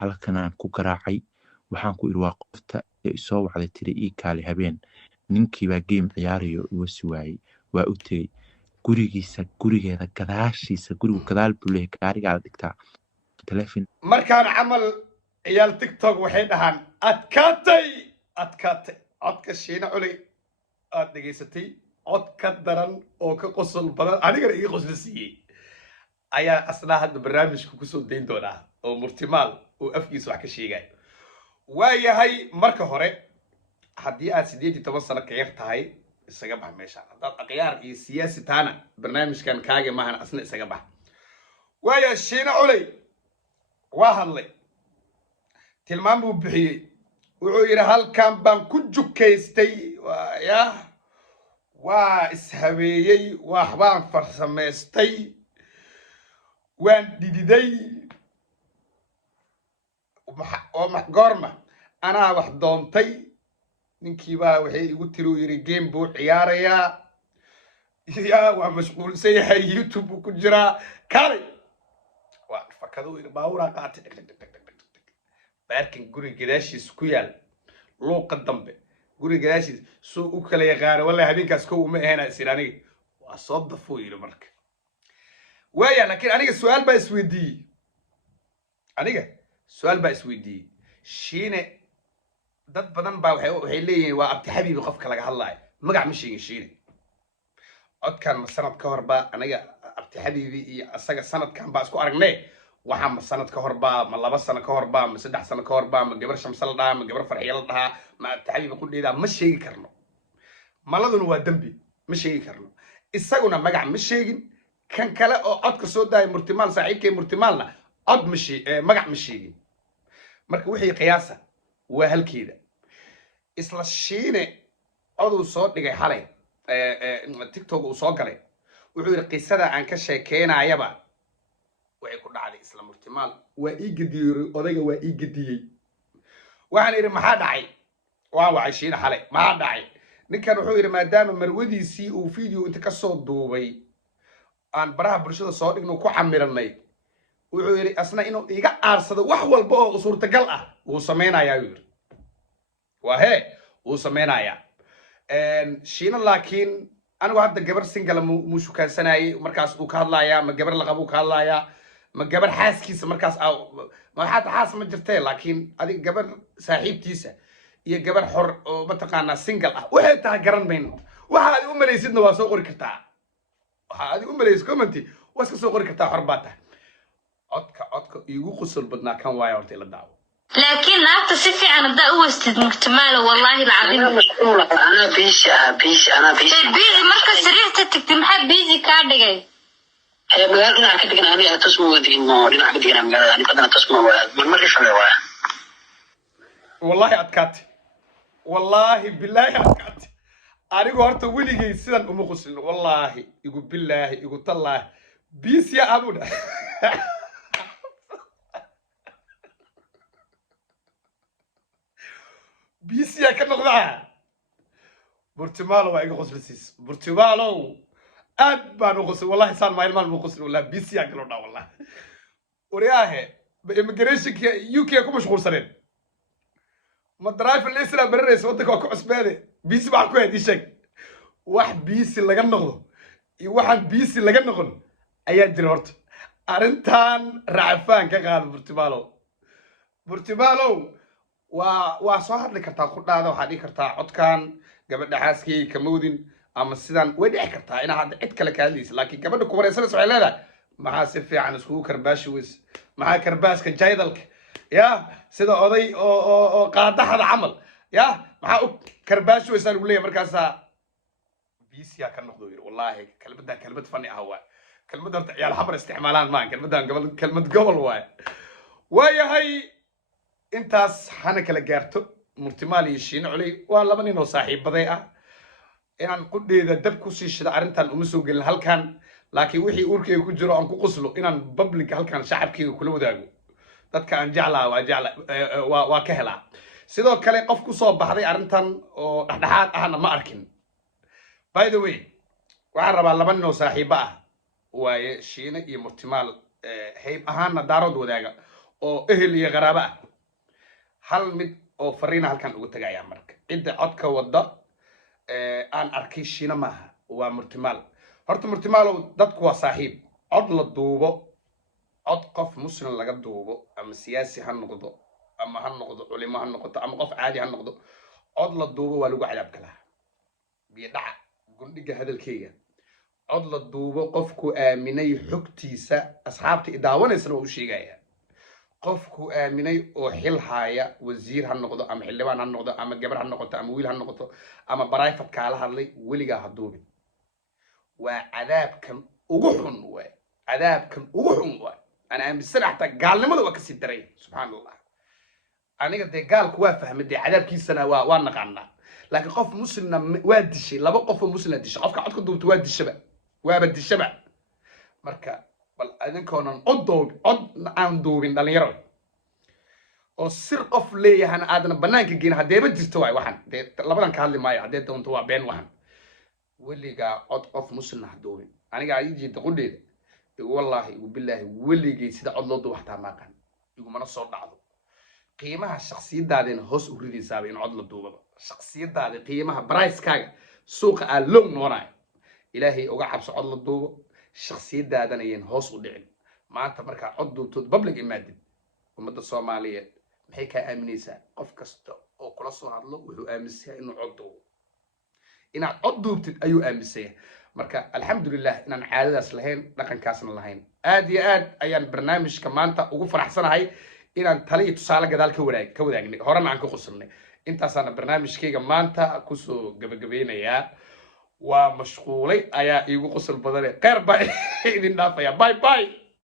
halkanaan ku garaacay waxaan ku iri waa qofta ee isoo wacday tiri ii kaali habeen ninkiibaa game ciyaarayo iga suwaayey waa u tegey gurigeeda gadaashiisa gurigu gadaal buu leeyahay gaarigaa la dhigtaa telefon markaan camal ciyaal tiktok waxay dhahaan adkaatay codka shiina culey aad dhegaysatay cod ka daran oo ka qosol badan anigana iga qosla siiyey ayaa asnaa hadda barnaamijka kusoo dayn doonaa oo murtimaal oo afkiisa wax ka sheegay waayahay marka hore haddii aad 18 sano ka yar tahay isaga bax meesha haddaad aqyaar iyo siyaasi taana barnaamijkan kaaga maahan asna isaga bax waaya shiina culey waa hadlay tilmaam buu bixiyey wuxuu yidhi halkan baan ku jukaystay waa ishabeeyey waxbaan farsamaystay waan dhididay goorma anaa wax doontay ninkiibaa waxay igu tiri uu yidhi game buu ciyaarayaa waa mashquulsan yahay youtube buu ku jiraa kaalay waa fakaduu yidhi baaburaa qaatay baarkan guriga gadaashiisa ku yaal luuqa dambe guriga gadaashiisa suu u kala yaqaano wallahi habeenkaas kow uma ahayna isir aniga waa soo dafuu yidhi marka waaya laakiin aniga su-aal baa isweydiiyey shiine dad badan baa waxay leeyihiin waa abti xabiibi qofka laga hadlaayo magac ma sheegin shiine codkan ma sanad ka hor baa aniga abti xabiibi iyo asaga sanadkan baa isku aragnay waxa ma sanad ka hor baa ma 2 sano ka hor baa ma 3 sano ka hor baa ma gabar shamsa la dhahaa ma gabar farxiyo la dhahaa ma abti xabiibi qudheeda ma sheegi karno maladuna waa dambi ma sheegi karno isaguna magac ma sheegin kan kale oo codka soo daay murtimaal saaxiibkay murtimaalna cod magac ma sheegin marka wixii qiyaasa waa halkeeda isla shiine coduu soo dhigay xalay tiktok uu soo galay wuxuu yidhi qisada aan ka sheekeynayaba waxay ku dhacday isla murtimaal waa ii gadiyey odayga waa ii gadiyey waxaan yidhi maxaa dhacay waan wacay shiine xalay maxaa dhacay ninkan wuxuu yidhi maadaama marwadiisii uu video inta ka soo duubay aan baraha bulshada soo dhigno ku camiranay wuxuu yidhi asna inuu iga aarsado wax walba oo suurtagal ah wuu samaynayaa yidhi waa wuu samaynayaa shiina laakiin anigu hadda gabar singala muu shukaansanayay markaas uu ka hadlayaa ma gabar laqabuu ka hadlayaa ma gabar xaaskiisa markaas ma xataa xaas ma jirtee laakiin adiga gabar saaxiibtiisa iyo gabar xor oo mataqaanaa single ah waxay tahay garan mayno waxa aad u malaysidna waa soo qori kartaa waxa aad u malaysid commenti waa iska soo qori kartaa xor baa tahay codka igu qosol badnaa kan waaya horta ila daawo لكن أنت سفي أنا دا أوستد مكتمال والله العظيم أنا بيش مركز سريع تكتم حب بيزي كاردي هي بقولنا كده كنا أنا تسمو ودي إنه لنا كده كنا بقولنا أنا كنا تسمو من مرة شو والله أتكات والله بالله أتكات أنا قلت ولي جي سيدنا أم قصل والله يقول بالله يقول الله بيس يا أبونا بيسيا كنقضاها برتمالو وايغو قصلسيس برتمالو اد بانو قصل والله صار ما يلمان مقصل والله بيسيا كلونا والله ورياه بإميجريشن يوكي كو مشغول سنين ما درايف اللي يسلا برريس ودك كو عسباني بيسي معكو هدي شك واحد بيسي لغا نقضو واحد بيسي لغا نقضو ايان جرورت ارنتان رعفان كقاد برتمالو waa soo hadli kartaa khudhaada waxaa dhigi kartaa codkan gabadha xaaskii kamoodin ama sidan way dhici kartaa inaa hadda cid kale ka hadlaysa laakiin gabadha ku wareysanaysa waxay leedahay maxaa si fiican iskugu karbaashi weys maxaa karbaaska jaydalka ya sida oday oo qaadaxada camal ya maxaa u karbaashi weysaa lagu leeyahay markaasaa biisiyaa ka noqdo yiri wallaahi kelmaddan kelmad fani ah waa kelmadda horta ciyaal xamar isticmaalaan maan kelmaddan kelmad gobol waaye waayahay intaas hana kala gaarto murtimaal iyo shiine culey waa laba nin oo saaxiibaday ah inaan qudheeda dab ku sii shida arrintan uma soo gelin halkan laakiin wixii uurkayga ku jiro aan ku qoslo inaan public halkan shacabkayga kula wadaago dadka aan jeclaa waa ka helaa sidoo kale qof ku soo baxday arrintan oo dhexdhexaad ahna ma arkin by the way waxaan rabaa laba nin oo saaxiibo ah waaye shiine iyo murtimaal hayb ahaanna daarood wadaaga oo ehel iyo qaraabo ah hal mid oo fariina halkan ugu tagayaa marka cidda codka wada aan arkay shiina maaha waa murtimaal horta murtimaalow dadku waa saaxiib cod la duubo cod qof muslim laga duubo ama siyaasi ha noqdo ama ha noqdo culimo ha noqoto ama qof caadi ha noqdo cod la duubo waa lagu cadaab kalaa biyo dhaca gundhiga hadalkeyga cod la duubo qofku aaminay xogtiisa asxaabta idaawaneysana waa u sheegaya qofku aaminay oo xil haya wasiir ha noqdo ama xildhibaan ha noqdo ama gabar ha noqoto ama wiil ha noqoto ama private kaala hadlay weligaa ha duubin waa cadaabkan ugu xun waay cadaabkan ugu xun waay ana aaminsan xataa gaalnimada waa kasii daray subxaan allah aniga dee gaalku waa fahmay dee cadaabkiisana waa naqaanaa laakiin qof muslimna waa dishay laba qof oo muslimna dishay qofka codka duubta waa dishaba waaba dishaba marka bal idinkoonan cod aan duubin dhalinyaro oo sir qof leeyahana aadana banaanka geyn haddeeba jirto waay waxan dee labadan ka hadli maayo haddee doonto waa been waxan weligaa cod qof muslimna ha duubin aniga ii jeeda qudheeda wallaahi bilaahi weligay sida cod loo duubo xataa maaqan igumana soo dhacdo qiimaha shakhsiyadaadina hoos u ridaysaaba in cod la duubaba shakhsiyadaada qiimaha bricekaaga suuqa aa loo noonayo ilaahay uga cabso cod la duubo shakhsiyadaadana ayaan hoos u dhicin maanta markaa cod duubtood public imaadid ummadda soomaaliyeed maxay kaa aaminaysaa qof kasta oo kula soo hadlo wuxuu aaminsan yahay inuu cod duubo inaad cod duubtid ayuu aaminsan yahay marka alxamdulilah inaan caadadaas lahayn dhaqankaasna lahayn aad iyo aad ayaan barnaamijka maanta ugu faraxsanahay inaan talo iyo tusaale gadaal ka wadaagnay horena aan ka qusulnay intaasaana barnaamijkayga maanta kusoo gabagabeynayaa waa mashquulay ayaa iigu qusul badane kheyr baa idin dhaafaya bye bye